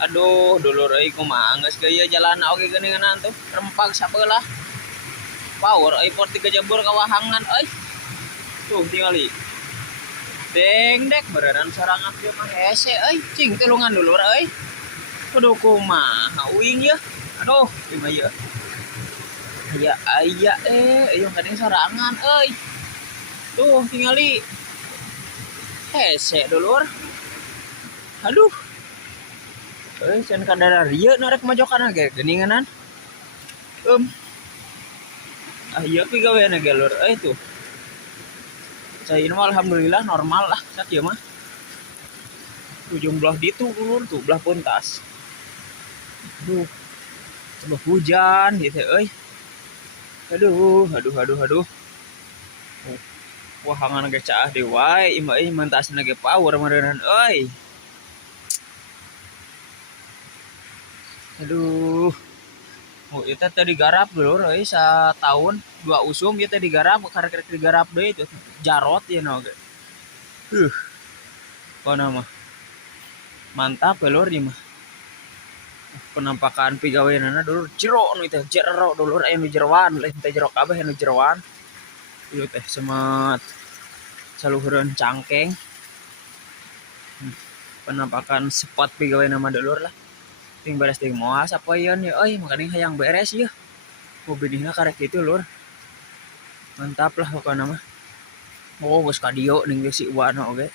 Aduh, dulur euy kumaha geus geuya jalan oge geuningan tuh rempag sabelah. Power euy porti kejebur ka wahangan euy. Tuh tingali. Deng dek beneran sorangan dia mah hese euy. Cing tulungan dulur euy. Kudu kumaha uing ya. Aduh, gimana ya? Ya aya yang kadang sorangan euy. Tuh tingali. Hese dulur. Aduh. Euy can kadara rieu narek majokan ge geuninganan. Iya pigaweana ge lur euy tuh. Cai mah alhamdulillah normal lah sak ieu mah. Ujung belah ditu ulun tuh belah puntas. Aduh. Coba hujan gitu euy. Aduh. Wah hangan ge caah deui wae imah euy mentasna ge power meureunan euy. Aduh. Oh, itu tadi garap dulu, euy satahun 2 usum ieu teh digarap, karek digarap deui itu. Jarot ieu na oge. Pokona mah. Mantap lur ieu mah. Penampakan pigaweanana dulu jero nu teh, jero dulur aya nu jeroan, lain teh jero kabeh nu jeroan. Ieu teh semat saluhureun cangkeng. Penampakan spot pigaweana mah dulur lah. Ting beres ting moal sapoeun ya euy, makanya hayang beres ya. Mobilnya karek gitu lur. Mantap lah pokona mah. Oh, geus ka dieu ning si Uwana oge.